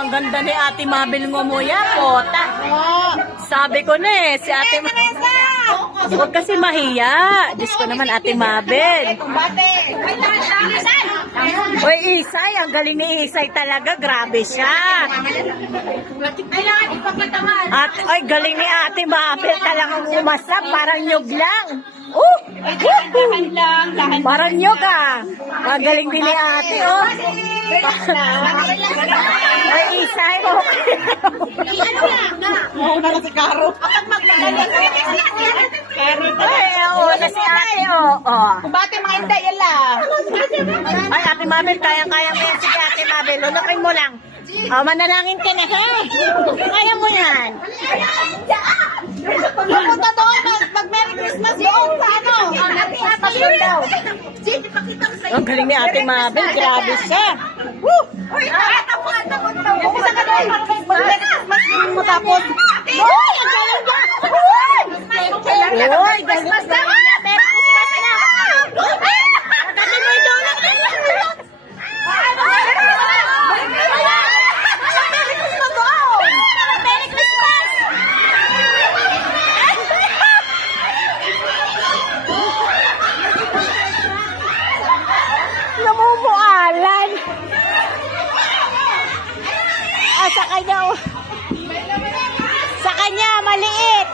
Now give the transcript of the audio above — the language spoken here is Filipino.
ang ganda ni Ate Mabel ngumuya, pota. Sabi ko na eh, si Ate Mabel. Huwag kasi mahiya. Diyos ko naman, Ate Mabel. Uy, Isay, ang galing ni Isay talaga. Grabe siya. At, ay, galing ni Ate Mabel talagang umasak. Parang nyug lang. Parang nyug ah. Ang galing din ni Ate, oh. Ay, Isay, okay. Mauna na si Caro. Ay, oo, na si Ate, oo. Kumbate mga hindi, yan lang. Ay, Ate Mabel, kayang-kaya mo yan. Sige, Ate Mabel, lunukin mo lang. Oh, manalangin ka na, he. Kaya mo yan. Pupunta doon, mag-Merry Christmas doon sa ano. Ang galing ni Ate Mabel, grabe siya. Woo! Pupunta ka doon, mag-Merry Christmas mo tapos. Uy, ang galing ba? Uy, galing ba? Namumualan. Sa kanya, maliit.